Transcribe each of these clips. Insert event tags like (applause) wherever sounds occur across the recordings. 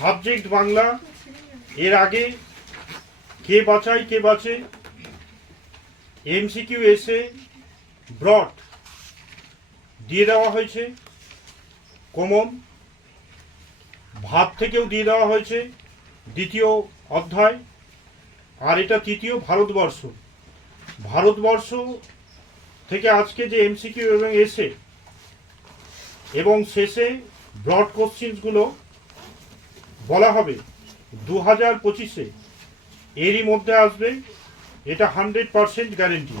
Subject Bangla, এর আগে কে বাঁচায় কে বাঁচে এমসিকিউ এসে ব্রড দিয়ে দেওয়া হয়েছে কমন ভাব থেকেও দিয়ে দেওয়া হয়েছে, দ্বিতীয় অধ্যায়, আর এটা তৃতীয় ভারতবর্ষ। ভারতবর্ষ থেকে আজকে যে এমসিকিউ এবং এসে এবং শেষে ব্রড কোশ্চিনসগুলো বলা হবে দু হাজার পঁচিশে এরই মধ্যে আসবে, এটা হান্ড্রেড পারসেন্ট গ্যারেন্টি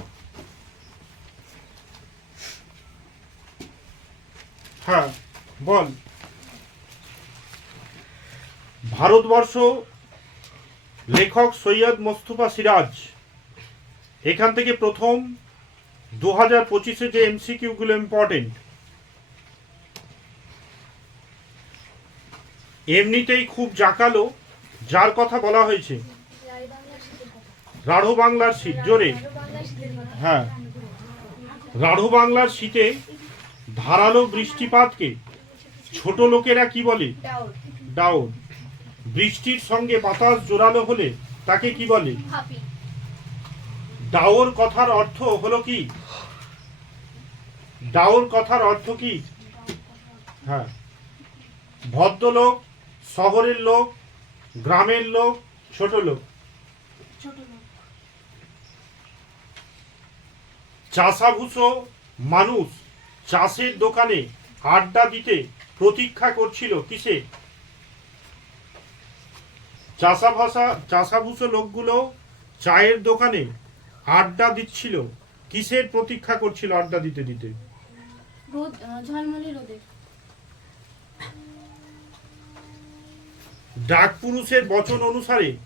হ্যাঁ বল। ভারতবর্ষ লেখক সৈয়দ মোস্তফা সিরাজ এখান থেকে প্রথম দু হাজার পঁচিশে যে এমসিকিউগুলো ইম্পর্টেন্ট এমনিতেই খুব জাকালো যার কথা বলা হয়েছে। রাঢ় বাংলার শীত জোরে। হ্যাঁ। রাঢ় বাংলার শীতে ধারালো বৃষ্টিপাতকে ছোট লোকেরা কি বলে? ডাউন। বৃষ্টির সঙ্গে বাতাস জোরালো হলে তাকে কি বলে? ডাওর কথার অর্থ হলো কি? ডাওর কথার অর্থ কি? হ্যাঁ। ভদ্রলোক শহরের লোক গ্রামের লোক ছোট লোক। চাষাভূষো মানুষ চাষের দোকানে আড্ডা দিতে প্রতীক্ষা করছিল কিসে? চাষা ভাষা চাষাভূষো লোকগুলো চায়ের দোকানে আড্ডা দিচ্ছিল। কিসের প্রতীক্ষা করছিল আড্ডা দিতে দিতে? রোদ ঝলমলে রোদে। ডাক পুরুষের বচন অনুসারে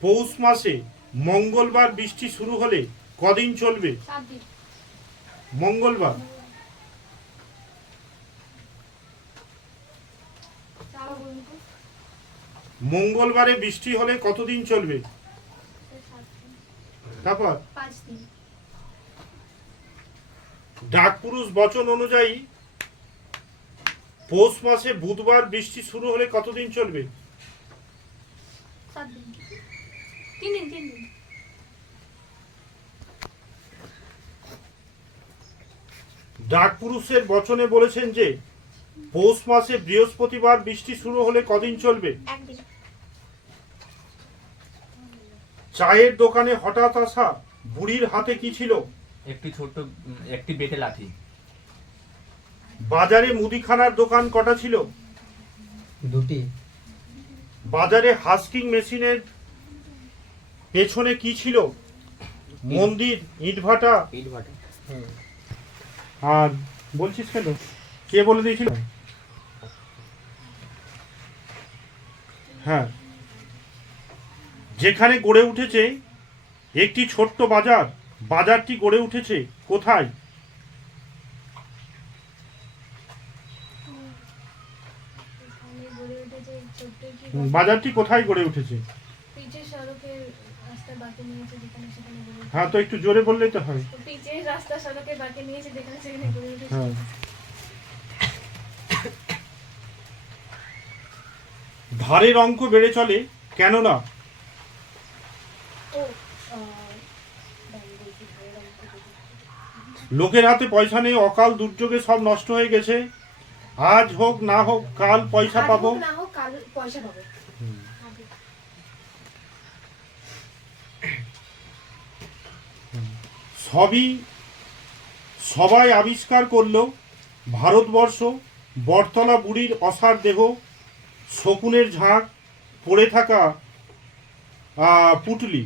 পৌষ মাসে মঙ্গলবার বৃষ্টি শুরু হলে কদিন চলবে? মঙ্গলবার। মঙ্গলবারে বৃষ্টি হলে কতদিন চলবে? তারপর? ডাক পুরুষ বচন অনুযায়ী পৌষ মাসে বুধবার বৃষ্টি শুরু হলে কতদিন চলবে? সাত দিন তিন দিন তিন দিন। ডাক পুরুষের বচনে বলেছেন যে পৌষ মাসে বৃহস্পতিবার বৃষ্টি শুরু হলে কদিন চলবে? চায়ের দোকানে হঠাৎ আসা বুড়ির হাতে কি ছিল? একটি ছোট্ট একটি বেটে লাঠি। বাজারে মুদিখানার দোকান কটা ছিল? দুটি। বাজারে হাস্কিং মেশিনের পেছনে কি ছিল? মন্দির ইটভাটা? ইট ভাটা আর বলছিস কেন? কে বলে দিয়েছিল? হ্যাঁ। যেখানে গড়ে উঠেছে একটি ছোট্ট বাজার বাজারটি গড়ে উঠেছে কোথায় এখানে গড়ে উঠেছে ছোট্ট কি বাজারটি কোথায় গড়ে উঠেছে? পিচের সড়কের রাস্তা বাঁকে নিয়েছে যেখানে সেখানে গড়ে উঠেছে। হ্যাঁ তো একটু জোরে বললেই তো হয়। পিচের রাস্তা সড়কে বাঁকে নিয়েছে যেখানে সেখানে গড়ে উঠেছে। হ্যাঁ। ধারের অঙ্ক বেড়ে চলে কেন না। লোকের হাতে পয়সা নেই অকাল দুর্যোগে সব নষ্ট হয়ে গেছে। আজ হোক না হোক কাল পয়সা পাবো। কাল পয়সা পাবো। সবই সবাই আবিষ্কার করল ভারতবর্ষ বটতলা বুড়ির অসার দেহ শকুনের ঝাঁক পড়ে থাকা পুটলি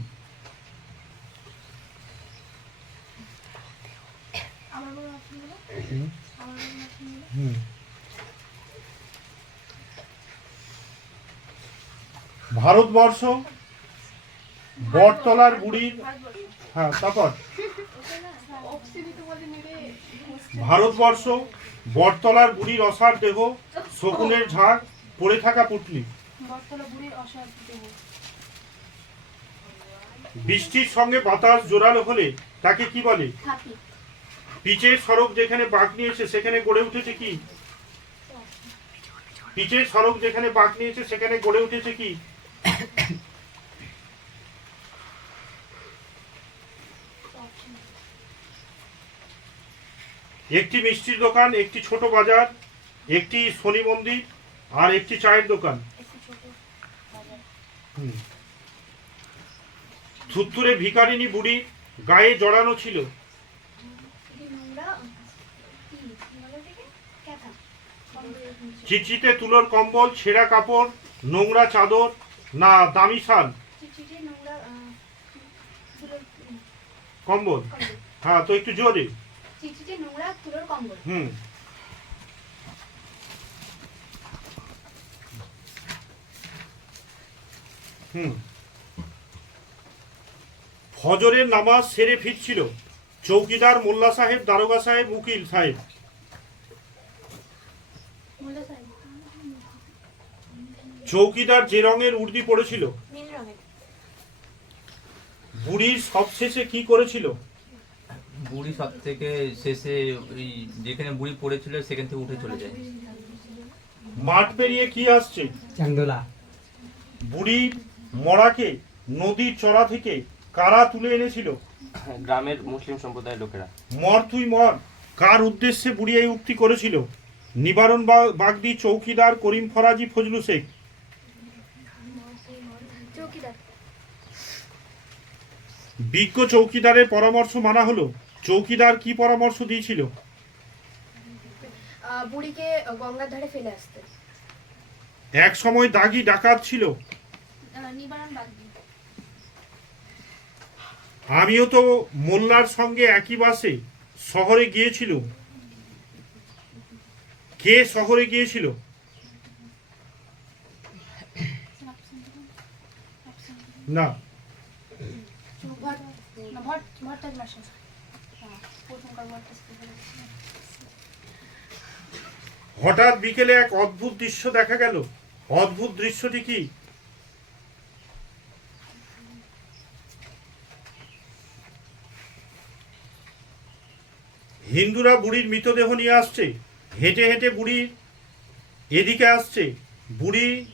আমার বড় অপশনগুলো আমার বড় অপশনগুলো ভারতবর্ষ, বটতলার বুড়ির হ্যাঁ তারপর? ভারতবর্ষ, বটতলার বুড়ির অসার দেহ, শকুনের ঝাঁক পড়ে থাকা পুটলি। বৃষ্টির সঙ্গে বাতাস জোরালো হলে তাকে কি বলে? পিচের সড়ক যেখানে বাঁক নিয়েছে, সেখানে গড়ে উঠেছে কি? পিচের সড়ক যেখানে বাঁক নিয়েছে, সেখানে গড়ে উঠেছে কি? একটি মিষ্টির দোকান একটি ছোট বাজার একটি শনি মন্দির আর একটি চায়ের দোকান। থুত্তুরে ভিকারিনী বুড়ি গায়ে জড়ানো ছিল। চিচিতে তুলোর কম্বল ছেঁড়া কাপড় নোংরা চাদর না, দামি শাল। কম্বল? হ্যাঁ তো একটু জোরে হুম। হুম। ফজরের নামাজ সেরে ফিরছিল। চৌকিদার মোল্লা সাহেব, দারোগা সাহেব, উকিল সাহেব মোল্লা সাহেব চৌকিদার যে রঙের উর্দি পড়েছিল? নীল রঙের। বুড়ির সবশেষে কি করেছিল? বুড়ি সব থেকে শেষে ওই যেখানে বুড়ি পড়েছিল সেখান থেকে উঠে চলে যায়। মাঠ পেরিয়ে কি আসছে? চান্দোলা। বুড়ির মরাকে নদীর চড়া থেকে কারা তুলে এনেছিল? গ্রামের মুসলিম সম্প্রদায়ের লোকেরা। মর তুই মর কার উদ্দেশ্যে বুড়ি এই উক্তি করেছিল? নিবারণ বা- বাগদি চৌকিদার করিম ফরাজি ফজলু শেখ চৌকিদার বিজ্ঞ চৌকিদারের পরামর্শ মানা হলো। চৌকিদার কি পরামর্শ দিয়েছিল? বুড়িকে গঙ্গার ধারে ফেলে আসতে। এক সময় দাগি ডাকাত ছিল। আমিও তো মোল্লার সঙ্গে একই বাসে শহরে গিয়েছিলুম। কে শহরে গিয়েছিল? না ভট না ভট ভট্টাচ মাসে প্রথমকার ভট্টাচ হঠাৎ বিকেলে এক অদ্ভুত দৃশ্য দেখা গেল। অদ্ভুত দৃশ্যটি কি? হিন্দুরা বুড়ির মৃতদেহ নিয়ে আসছে। হেঁটে হেঁটে বুড়ির এদিকে আসছে। বুড়ি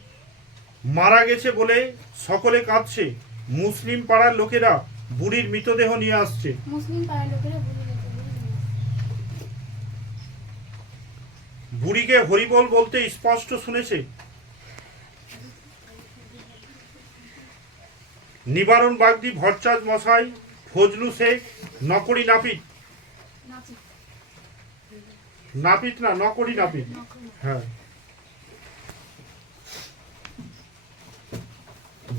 মারা গেছে বলে সকলে কাঁদছে। মুসলিম পাড়ার লোকেরা বুড়ির মৃতদেহ নিয়ে আসছে। মুসলিম পাড়ার লোকেরা বুড়িকে হরিবল বলতে স্পষ্ট শুনেছে। নিবারণ বাগদি ভট্টাচ মশাই ফজলু শেখ নকরি নাপিত। নাপিত। না নকরি নাপিত। হ্যাঁ।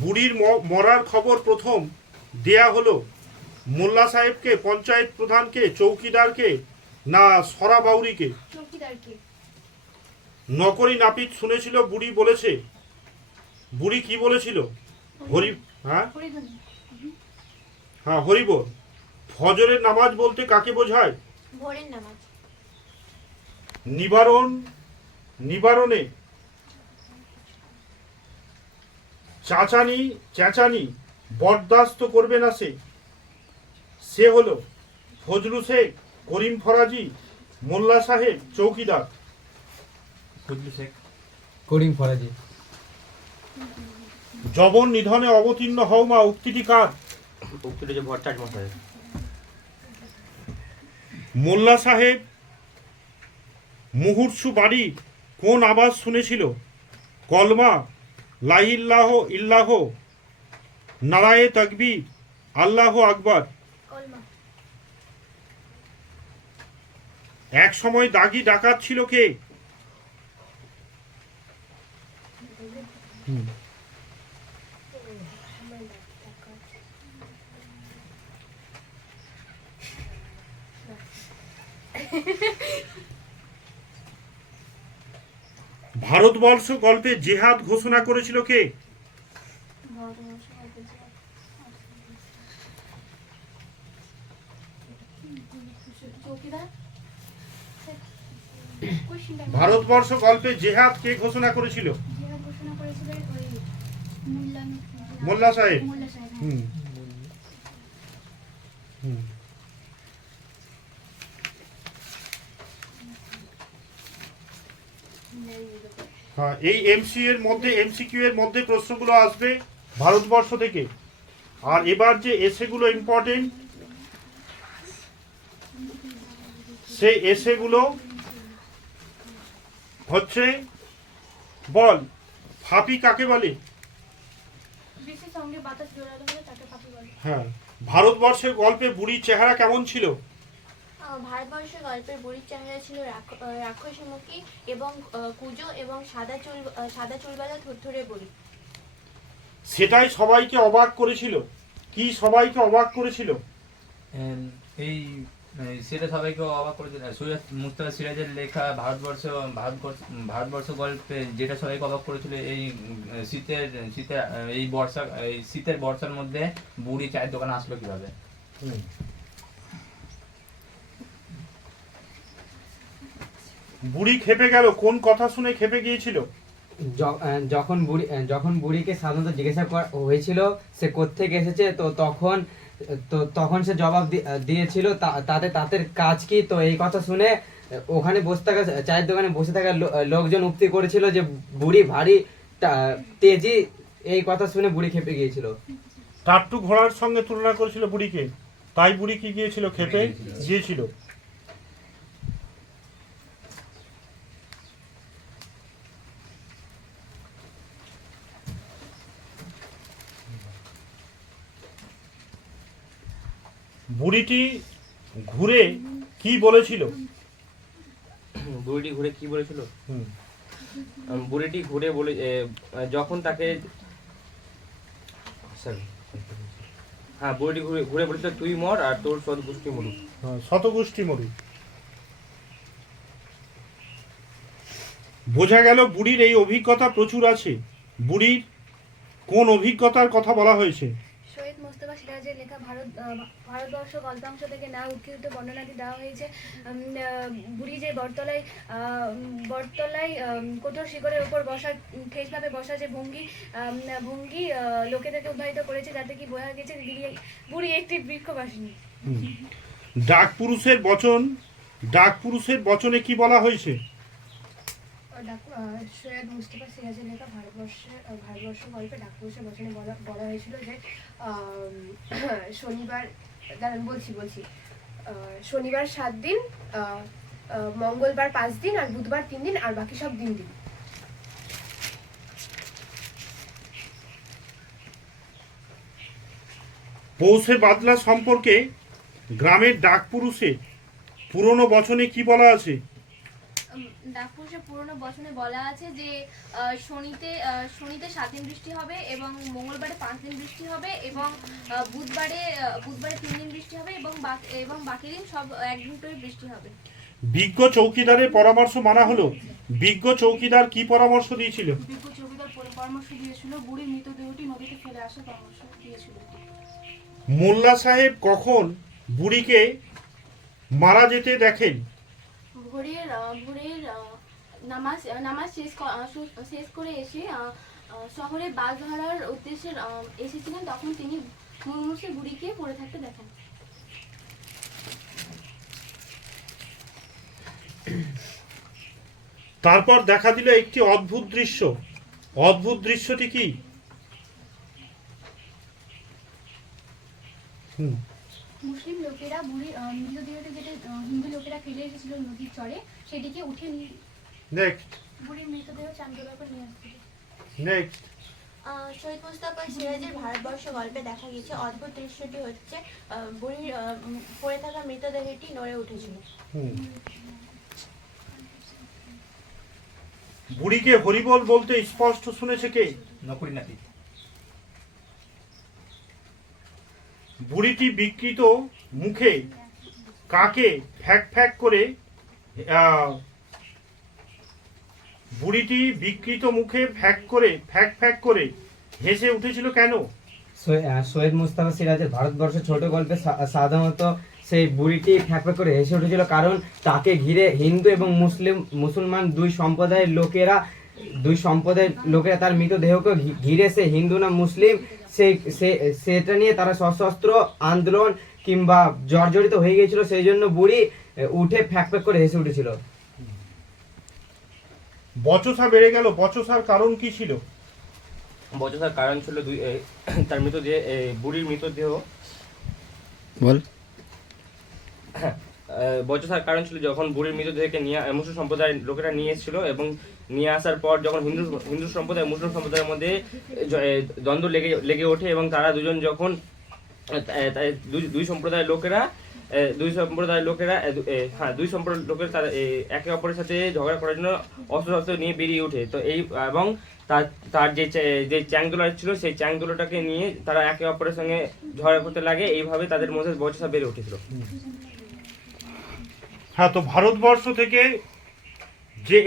বুড়ির মরার খবর প্রথম। দেয়া হলো। মোল্লা সাহেবকে পঞ্চায়েত প্রধানকে চৌকিদারকে না সরা বাউরিকে নকরি নাপিত শুনেছিল বুড়ি বলেছে। বুড়ি কি বলেছিল? হরি হ্যাঁ? হ্যাঁ হরিবল। ফজরের নামাজ বলতে কাকে বোঝায়? নিবারণ নিবারণে। চাচানি চেঁচানি বরদাস্ত করবে না সে। সে হলো ফজলু শেখ করিম ফরাজি মোল্লা সাহেব চৌকিদার। ফজলু শেখ। করিম ফরাজি। জবন নিধনে অবতীর্ণ হও মা উক্তিটি কার? উক্তিটা যে ভট্টাচ মশাই। মোল্লা সাহেব মুহূর্ষু বাড়ি কোন আওয়াজ শুনেছিল? কলমা লাইল্লাহ ইল্লাহ নারায়ে তকবীর আল্লাহ আকবর। এক সময় দাগি ডাকাত ছিল কে? ভারতবর্ষ গল্পে জেহাদ ঘোষণা করেছিল কে ভারতবর্ষ অপেক্ষা চৌকিদার কোশ্চেনটা (coughs) ভারতবর্ষ গল্পে জেহাদ কে ঘোষণা করেছিল? মোল্লা সাহেব। মোল্লা সাহেব হ্যাঁ। হুম। হুম। হ্যাঁ এই এমসি এর মধ্যে এমসিকিউ এর মধ্যে প্রশ্নগুলো আসবে ভারতবর্ষ থেকে। আর এবার যে এসেগুলো ইম্পর্টেন্ট সেই এসেগুলো হচ্ছে বল ফাপি কাকে বলে? বৃষ্টির সঙ্গে বাতাস জোরালো হলে তাকে বলে। হ্যাঁ ভারতবর্ষের গল্পে বুড়ির চেহারা কেমন ছিল? ভারতবর্ষের গল্পের বুড়ির চেহারা ছিল রাক্ষসীমুখী এবং কুজো এবং সাদা চুল সাদা চুলবালা থুরথুরে বুড়ি। সেটাই সবাইকে অবাক করেছিল। কি সবাইকে অবাক করেছিল? এই সেটা সবাইকে অবাক করেছিল সৈয়দ মুস্তাফা সিরাজের লেখা ভারতবর্ষ ভারতবর্ষ ভারতবর্ষ গল্পে যেটা সবাইকে অবাক করেছিল এই শীতের শীতের এই বর্ষা এই শীতের বর্ষার মধ্যে বুড়ি চায়ের দোকানে আসলো কীভাবে? বুড়ি খেপে গেল কোন কথা শুনে খেপে গিয়েছিল? যখন বুড়ি যখন বুড়িকে সাধারণত জিজ্ঞাসা করা হয়েছিল সে কোত্থেকে এসেছে তো তখন তো তখন সে জবাব দিয়েছিল তা- তাতে তাদের কাজ কি? তো এই কথা শুনে ওখানে বসে থাকা চায়ের দোকানে বসে থাকা লোকজন উক্তি করেছিল যে বুড়ি ভারী তেজি এই কথা শুনে বুড়ি খেপে গিয়েছিল। টাট্টু ঘোড়ার সঙ্গে তুলনা করেছিল বুড়িকে। তাই বুড়ি কি গিয়েছিল? খেপে গিয়েছিল। বুড়িটি ঘুরে কি বলেছিল? বুড়িটি ঘুরে কি বলেছিল? হুম, বুড়িটি ঘুরে বলে যখন তাকে. হ্যাঁ বুড়িটি ঘুরে ঘুরে বলেছিল তুই মর আর তোর সদ গোষ্ঠী মরুক। হ্যাঁ, শতগোষ্ঠী মরু বোঝা গেল বুড়ির এই অভিজ্ঞতা প্রচুর আছে। বুড়ির কোন অভিজ্ঞতার কথা বলা হয়েছে? মোস্তফা সিরাজের লেখা ভারত ভারতবর্ষ গল্পাংশ থেকে না উৎকৃষ্ট বর্ণনাটি দেওয়া হয়েছে। বুড়ি যে বটতলায় বটতলায় কঠোর শিকড়ের উপর বসা ঠেসভাবে বসা যে ভঙ্গি ভঙ্গি লোকেদেরকে উদ্ভাবিত করেছে যাতে কি বোঝা গেছে বুড়ি- একটি বৃক্ষবাসিনী। ডাক পুরুষের বচন ডাক পুরুষের বচনে কি বলা হয়েছে? সৈয়দ মুস্তফা সিরাজের লেখা ভারতবর্ষের আহ, ভারতবর্ষ গল্পে ডাকপুরুষের বচনে বলা বলা হয়েছিল যে (clears throat) শনিবার দাঁড়ান বলছি বলছি। শনিবার সাত দিন মঙ্গলবার পাঁচ দিন আর বুধবার তিন দিন আর বাকি সব দিন দিন। পৌষে বাদলা সম্পর্কে গ্রামের ডাক পুরুষে পুরনো বচনে কি বলা আছে? ডাকপুরুষের পুরনো বচনে বলা আছে যে শনিতে শনিতে সাত দিন বৃষ্টি হবে এবং মঙ্গলবারে পাঁচ দিন বৃষ্টি হবে এবং বুধবারে বুধবারে তিন দিন বৃষ্টি হবে এবং এবং বাকি দিন সব একদিন করে বৃষ্টি হবে। বিজ্ঞ চৌকিদারের পরামর্শ মানা হলো। বিজ্ঞ চৌকিদার কি পরামর্শ দিয়েছিল? বিজ্ঞ চৌকিদার পরামর্শ দিয়েছিল বুড়ির মৃতদেহটি নদীতে ফেলে আসার পরামর্শ দিয়েছিল। মোল্লা সাহেব কখন বুড়িকে মারা যেতে দেখেন? ভোরের ভোরের নামাজ নামাজ শেষ শেষ করে এসে শহরে বাস ধরার উদ্দেশ্যে এসেছিলেন। তখন তিনি মুমূর্ষে বুড়িকে পড়ে থাকতে দেখেন। তারপর দেখা দিল একটি অদ্ভুত দৃশ্য। অদ্ভুত দৃশ্যটি কি? হুম, মুসলিম লোকেরা বুড়ি মৃতদেহটি যেটা হিন্দু লোকেরা ফেলে এসেছিল নদীর চরে সেটিকে উঠে নিয়ে নেক্সট বুড়ির মৃতদেহ নিয়ে আসছিল নেক্সট শহীদ মুস্তাফা সিরাজের ভারতবর্ষ গল্পে দেখা গেছে অদ্ভুত দৃশ্যটি হচ্ছে আহ, বুড়ির আহ, পড়ে থাকা মৃতদেহটি নড়ে উঠেছিল। বুড়িকে হরিবল বলতে স্পষ্ট শুনেছে কে? নকুরি নাতি বুড়িটি বিকৃত মুখে কাকে ফ্যাক ফ্যাক করে বুড়িটি বিকৃত মুখে ফ্যাক করে, ফ্যাক ফ্যাক করে হেসে উঠেছিল কেন? সৈয়দ মুস্তাফা সিরাজের ভারতবর্ষ ছোট গল্পে সাধারণত সেই বুড়িটি ফ্যাঁক করে হেসে উঠেছিল কারণ তাকে ঘিরে হিন্দু এবং মুসলিম, মুসলমান দুই সম্প্রদায়ের লোকেরা, দুই সম্প্রদায়ের লোকেরা তার মৃতদেহকে ঘিরে সে হিন্দু না মুসলিম সেই সেটা নিয়ে তারা সশস্ত্র আন্দোলন কিংবা জর্জরিত হয়ে গিয়েছিল সেই জন্য বুড়ি উঠে ফ্যাঁক ফ্যাঁক করে হেসে উঠেছিল। বচসা বেড়ে গেল। বচসার কারণ কি ছিল? বচসার কারণ ছিল দুই তার মৃতদেহ এ, বুড়ির মৃতদেহ। বল। বচসার কারণ ছিল যখন বুড়ির মৃতদেহকে নিয়ে মুসলিম সম্প্রদায়ের লোকেরা নিয়ে এসেছিল এবং নিয়ে আসার পর যখন হিন্দু হিন্দু সম্প্রদায়, মুসলিম সম্প্রদায়ের মধ্যে দ্বন্দ্ব লেগে লেগে ওঠে এবং তারা দুজন যখন দুই- সম্প্রদায়ের লোকেরা দুই সম্প্রদায়ের লোকেরা হ্যাঁ দুই সম্প্রদায়ের লোকের তারা একে অপরের সাথে ঝগড়া করার জন্য অস্ত্র শস্ত্র নিয়ে বেরিয়ে ওঠে। তো এই, এবং তার তার যে যে চ্যাংদোলা ছিল, সেই চ্যাংদোলাটাকে নিয়ে তারা একে অপরের সঙ্গে ঝগড়া করতে লাগে। এইভাবে তাদের মধ্যে বচসা বেড়ে উঠেছিল। হ্যাঁ তো ভারতবর্ষ থেকে যে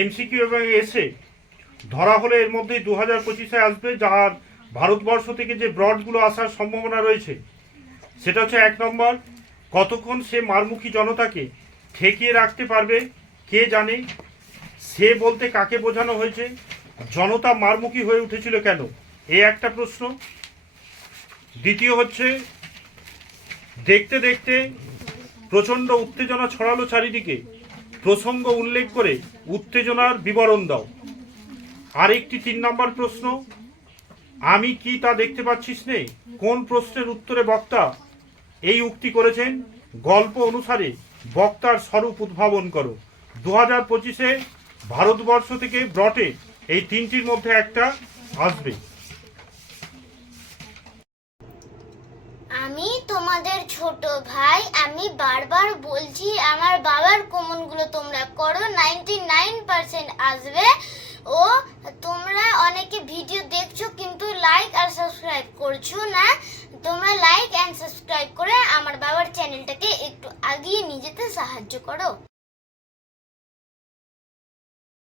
এমসিকিউ এবং এসে ধরা হলে এর মধ্যেই দু হাজার পঁচিশে আসবে, যার ভারতবর্ষ থেকে যে ব্রডগুলো আসার সম্ভাবনা রয়েছে, সেটা হচ্ছে এক নম্বর, কতক্ষণ সে মারমুখী জনতাকে ঠেকিয়ে রাখতে পারবে, কে জানে, সে বলতে কাকে বোঝানো হয়েছে, জনতা মারমুখী হয়ে উঠেছিল কেন? এ একটা প্রশ্ন। দ্বিতীয় হচ্ছে, দেখতে দেখতে প্রচণ্ড উত্তেজনা ছড়ালো চারিদিকে। প্রসঙ্গ উল্লেখ করে উত্তেজনার বিবরণ দাও। আরেকটি তিন নম্বর প্রশ্ন, আমি কি তা দেখতে পাচ্ছিস নে কোন প্রশ্নের উত্তরে বক্তা এই উক্তি করেছেন? গল্প অনুসারে বক্তার স্বরূপ উদ্ভাবন করো। দু হাজার পঁচিশে ভারতবর্ষ থেকে ব্রটে এই তিনটির মধ্যে একটা আসবে আমি তোমাদের ছোট ভাই, আমি বারবার বলছি, আমার বাবার কমনগুলো তোমরা করো নাইনটি নাইন পার্সেন্ট আসবে। ও, তোমরা অনেকে ভিডিও দেখছ, কিন্তু লাইক আর সাবস্ক্রাইব করছ না। তোমরা লাইক অ্যান্ড সাবস্ক্রাইব করে আমার বাবার চ্যানেলটাকে একটু আগিয়ে নিয়ে যেতে সাহায্য করো।